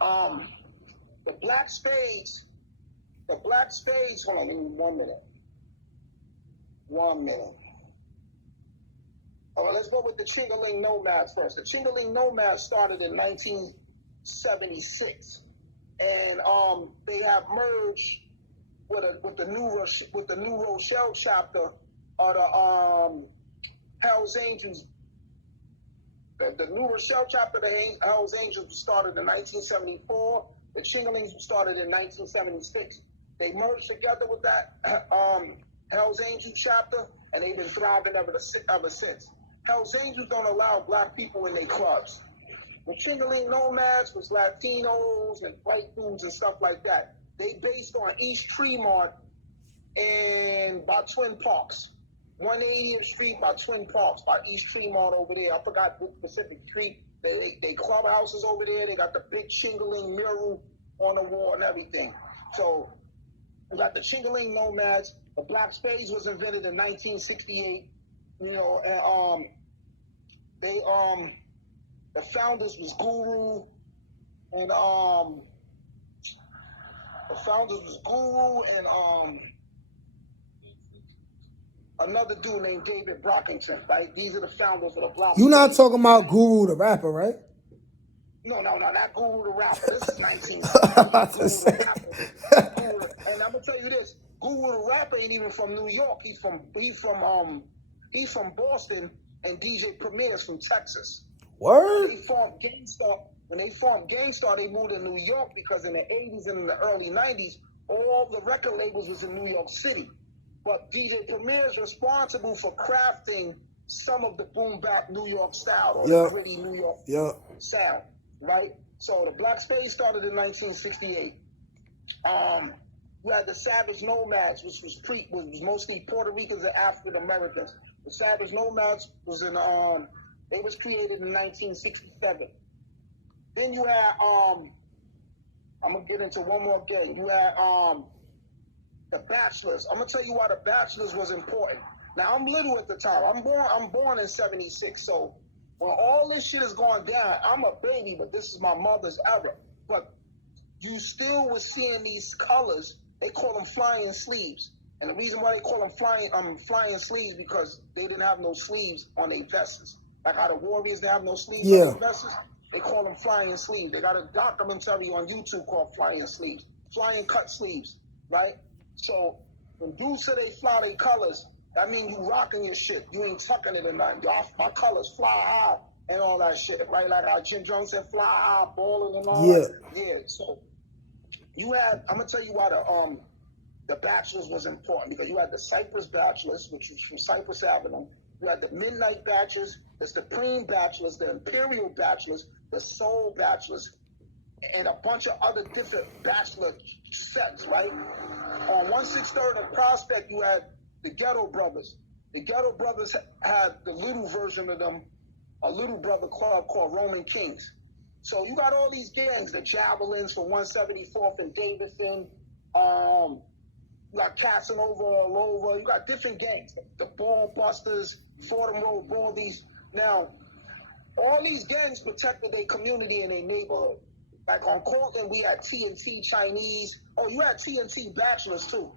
The Black Spades, hold on, give me 1 minute. 1 minute. All right, let's go with the Chingaling Nomads first. The Chingaling Nomads started in 1976, and they have merged with the New Rochelle chapter of the Hell's Angels. The New Rochelle chapter of the Hell's Angels started in 1974. The Chingalings started in 1976. They merged together with that Hell's Angels chapter, and they've been thriving ever since. Hell's Angels don't allow black people in their clubs. The Chingaling Nomads was Latinos and white dudes and stuff like that. They based on East Tremont and by Twin Parks. 180th Street by Twin Parks, by East Tremont over there. I forgot what specific street. They clubhouses over there. They got the big Chingaling mural on the wall and everything. So we got the Chingaling Nomads. The Black Spades was invented in 1968. You know, and the founders was Guru, and another dude named David Brockington, right? These are the founders of the Black You're not talking about Guru the rapper, right? No, not Guru the rapper. This is 1970. And I'm gonna tell you this: Guru the rapper ain't even from New York. He's from Boston, and DJ Premier's from Texas. Word. They formed Gangstar. When they formed Gangstar, they moved to New York because in the 80s and in the early 90s, all the record labels was in New York City. But DJ Premier is responsible for crafting some of the boom bap New York style, or the gritty New York sound, right? So the Black Spades started in 1968. We had the Savage Nomads, which was mostly Puerto Ricans and African Americans. The Savage Nomads was they was created in 1967. Then you had I'm gonna get into one more game. You had the Bachelors. I'm gonna tell you why the Bachelors was important. Now I'm little at the time. I'm born in '76. So when all this shit is going down, I'm a baby, but this is my mother's era. But you still was seeing these colors. They call them flying sleeves, and the reason why they call them flying sleeves because they didn't have no sleeves on their vests. Like how the Warriors, they have no sleeves on their vests. They call them flying sleeves. They got a documentary on YouTube called Flying Sleeves, flying cut sleeves, right? So when dudes say they fly their colors, that means you rocking your shit. You ain't tucking it or nothing. My colors fly high and all that shit, right? Like how Jim Jones said, fly high, balling and all that. Yeah. So you had, I'm gonna tell you why the Bachelors was important, because you had the Cypress Bachelors, which was from Cypress Avenue. You had the Midnight Bachelors, the Supreme Bachelors, the Imperial Bachelors, the Soul Bachelors, and a bunch of other different bachelor sets, right? On 163rd and Prospect, you had the Ghetto Brothers. The Ghetto Brothers had the little version of them, a little brother club called Roman Kings. So you got all these gangs, the Javelins from 174th and Davidson, you got Casanova all over. You got different gangs, the Ball Busters, Fordham Road Baldies. Now, all these gangs protected their community and their neighborhood. Like on Cortland, we had TNT Chinese. Oh, you had TNT Bachelors too.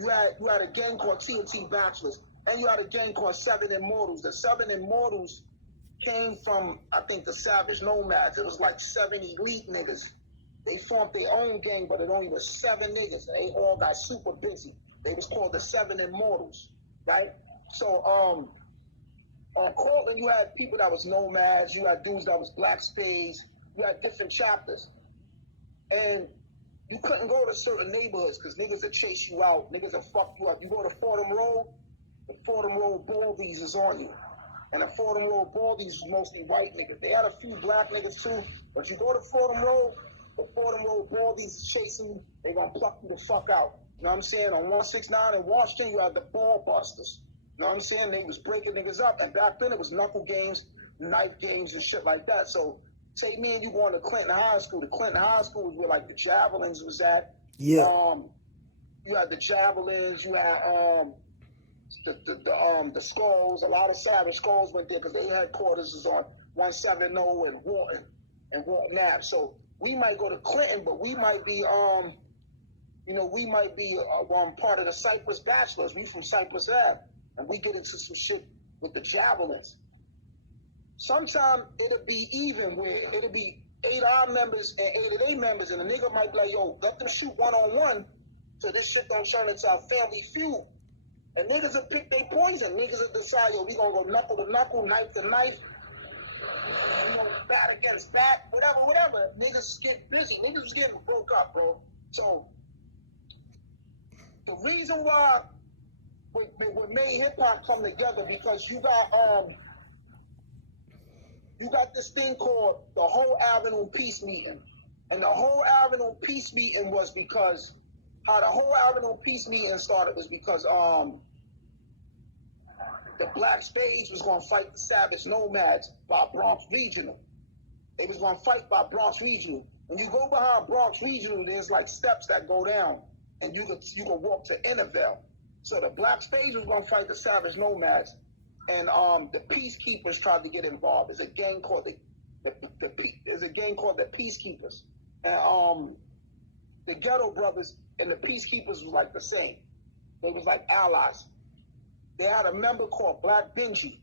You had a gang called TNT Bachelors, and you had a gang called Seven Immortals. The Seven Immortals came from, I think, the Savage Nomads. It was like 7 elite niggas. They formed their own gang, but it only was 7 niggas. They all got super busy. They was called the Seven Immortals, right? So on Cortland, you had people that was Nomads. You had dudes that was Black Spades. You had different chapters. And you couldn't go to certain neighborhoods because niggas would chase you out. Niggas would fuck you up. You go to Fordham Road, the Fordham Road Baldies is on you. And the Fordham Road Baldies is mostly white niggas. They had a few black niggas too. But you go to Fordham Road, the Fordham Road Baldies is chasing you. They gonna pluck you the fuck out. You know what I'm saying? On 169 in Washington, you had the Ball Busters. You know what I'm saying? They was breaking niggas up. And back then, it was knuckle games, knife games, and shit like that. So, say me and you going to Clinton High School. The Clinton High School was where, like, the Javelins was at. Yeah. You had the Javelins. You had the Skulls. A lot of Savage Skulls went there because their headquarters is on 170 and Walton Ave. So, we might go to Clinton, but we might be we might be part of the Cypress Bachelors. We from Cypress Ave, and we get into some shit with the javelins. Sometimes it'll be even where it'll be 8 of our members and 8 of their members, and the nigga might be like, yo, let them shoot one-on-one so this shit don't turn into a family feud. And niggas will pick their poison. Niggas will decide, yo, we gonna go knuckle to knuckle, knife to knife, bat against bat, whatever. Niggas get busy. Niggas was getting broke up, bro. So the reason why we made hip hop come together, because you got this thing called the Whole Avenue Peace Meeting. And the Whole Avenue Peace Meeting was because how the Whole Avenue Peace Meeting started was because the Black Spades was going to fight the Savage Nomads by Bronx Regional. They was going to fight by Bronx Regional. When you go behind Bronx Regional, there's like steps that go down, and you could walk to Intervale. So the Black Spades was going to fight the Savage Nomads, and the Peacekeepers tried to get involved. There's a gang called the Peacekeepers, and the Ghetto Brothers and the Peacekeepers was like the same. They was like allies. They had a member called Black Benji.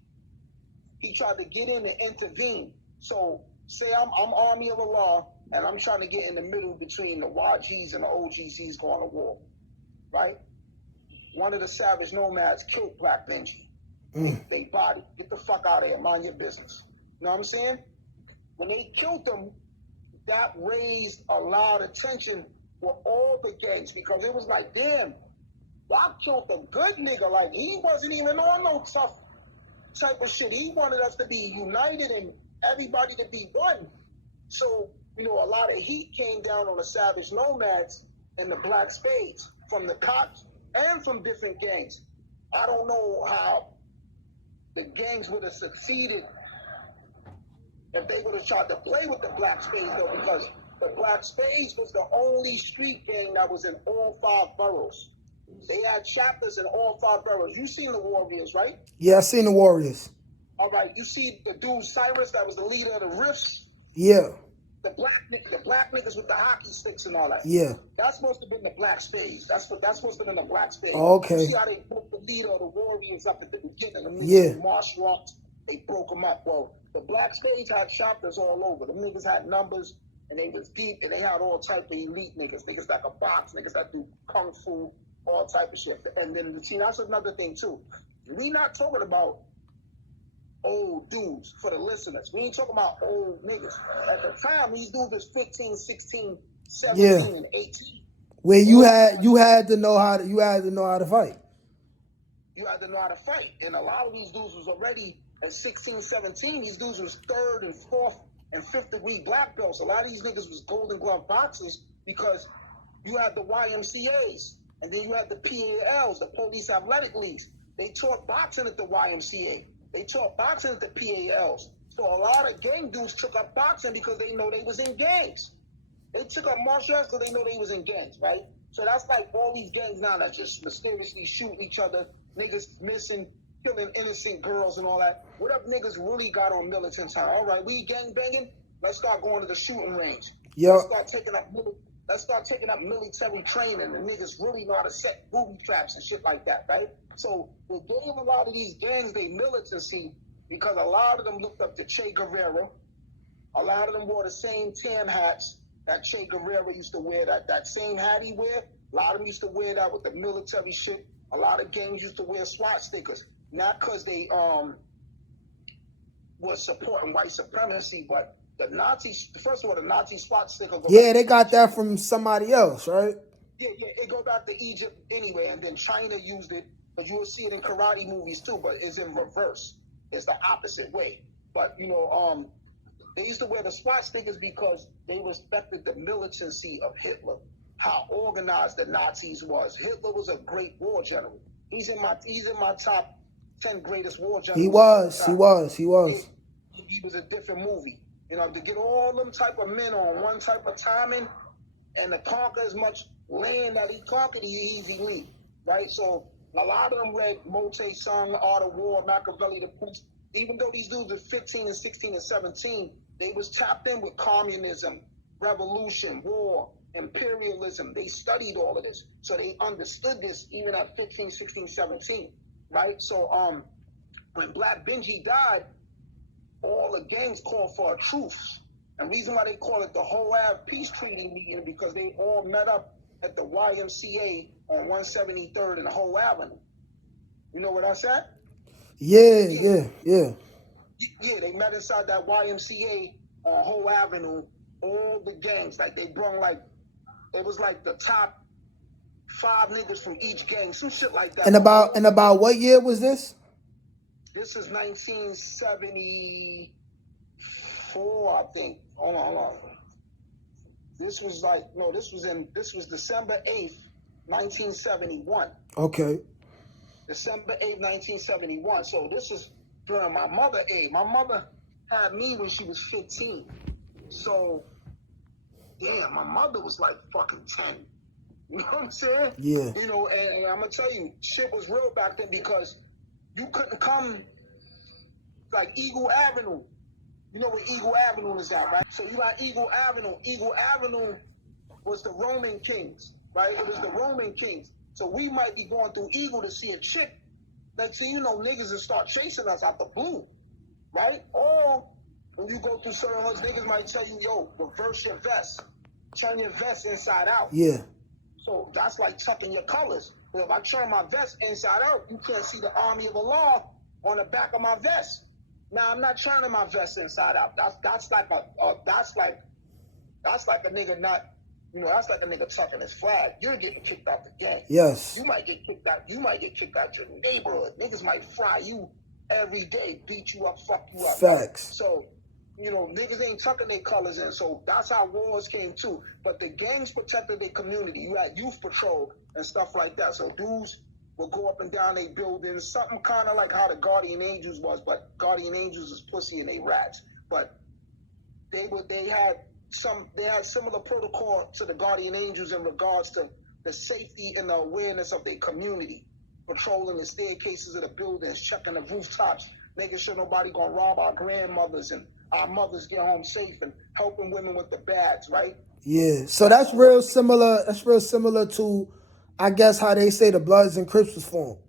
He tried to get in and intervene. So say I'm Army of Allah, and I'm trying to get in the middle between the YGs and the OGCs going to war, right? One of the Savage Nomads killed Black Benji. They body. Get the fuck out of here. Mind your business. You know what I'm saying? When they killed them, that raised a lot of attention for all the gangs, because it was like, damn, y'all killed a good nigga. Like, he wasn't even on no tough type of shit. He wanted us to be united and everybody to be one. So, a lot of heat came down on the Savage Nomads and the Black Spades from the cops and from different gangs. I don't know how the gangs would have succeeded if they would have tried to play with the Black Spades, though, because the Black Spades was the only street gang that was in all 5 boroughs. They had chapters in all 5 boroughs. You seen the Warriors, right? Yeah, I seen the Warriors. All right, you see the dude Cyrus that was the leader of the Riffs? Yeah. The black niggas with the hockey sticks and all that. Yeah. That's supposed to have been the Black Spades. That's supposed to have been the Black Spades. Oh, okay. You see how they broke the leader of the Warriors up at the beginning? The niggas Yeah. Marsh Rocks, they broke them up. Well, the Black Spades had chapters all over. The niggas had numbers, and they was deep, and they had all type of elite niggas. Niggas that could box, niggas that do kung fu, all type of shit. And then, see, that's another thing, too. We not talking about old dudes for the listeners. We ain't talking about old niggas. At the time, these dudes was 15, 16, 17, and 18. Where you had to know how to fight. You had to know how to fight. And a lot of these dudes was already at 16, 17. These dudes was 3rd and 4th and 5th degree black belts. A lot of these niggas was Golden Glove boxers, because you had the YMCAs, and then you had the PALs, the Police Athletic Leagues. They taught boxing at the YMCA. They taught boxing at the PALs. So a lot of gang dudes took up boxing because they know they was in gangs. They took up martial arts because they know they was in gangs, right? So that's like all these gangs now that just mysteriously shoot each other, niggas missing, killing innocent girls and all that. What up niggas really got on militant time? All right, we gang banging, let's start going to the shooting range. Yep. Let's start taking up military training, and niggas really know how to set booby traps and shit like that, right? So they gave a lot of these gangs their militancy because a lot of them looked up to Che Guevara. A lot of them wore the same tan hats that Che Guevara used to wear, that same hat he wear. A lot of them used to wear that with the military shit. A lot of gangs used to wear SWAT stickers, not because they was supporting white supremacy, but the Nazis, first of all, the Nazi SWAT sticker. Yeah, they got that from somebody else, right? Yeah, it go back to Egypt anyway, and then China used it, but you will see it in karate movies too, but it's in reverse. It's the opposite way. But, they used to wear the SWAT stickers because they respected the militancy of Hitler, how organized the Nazis was. Hitler was a great war general. He's in my top 10 greatest war generals. He was. He was a different movie. To get all them type of men on one type of timing and to conquer as much land that he conquered, he easily, right? So a lot of them read Mote Sung, Art of War, Machiavelli, the Priest. Even though these dudes were 15 and 16 and 17, they was tapped in with communism, revolution, war, imperialism. They studied all of this. So they understood this even at 15, 16, 17, right? So when Black Benji died, all the gangs called for a truce. And the reason why they call it the Hoab Peace Treaty meeting because they all met up at the YMCA on 173rd and Hoe Avenue. You know what I said? Yeah. Yeah, they met inside that YMCA on Hoe Avenue. All the gangs, like they brung like, it was like the top 5 niggas from each gang, some shit like that. And about what year was this? This is 1974, I think. Hold on. This was December 8th, 1971. Okay. December 8th, 1971. So this is during my mother's age. My mother had me when she was 15. So, damn, my mother was like fucking 10. You know what I'm saying? Yeah. You know, and I'm going to tell you, shit was real back then because you couldn't come like Eagle Avenue. You know where Eagle Avenue is at, right? So you got Eagle Avenue. Eagle Avenue was the Roman kings, right? It was the Roman kings. So we might be going through Eagle to see a chick. Next thing you know, niggas will start chasing us out the blue, right? Or when you go through certain hoods, niggas might tell you, yo, reverse your vest. Turn your vest inside out. Yeah. So that's like tucking your colors. But if I turn my vest inside out, you can't see the Army of Allah on the back of my vest. Now I'm not turning my vest inside out. That's like a nigga not, you know, that's like a nigga tucking his flag. You're getting kicked out the game. Yes. You might get kicked out. You might get kicked out your neighborhood. Niggas might fry you every day, beat you up, fuck you up. Facts. So, you know, niggas ain't tucking their colors in. So that's how wars came too. But the gangs protected their community. You had youth patrol and stuff like that. So dudes would go up and down their buildings, something kind of like how the Guardian Angels was, but Guardian Angels is pussy and they rats. But they had similar protocol to the Guardian Angels in regards to the safety and the awareness of their community, patrolling the staircases of the buildings, checking the rooftops, making sure nobody gonna rob our grandmothers and our mothers get home safe, and helping women with the bags, right? Yeah. So that's real similar. That's real similar to, I guess, how they say the Bloods and Crips was formed.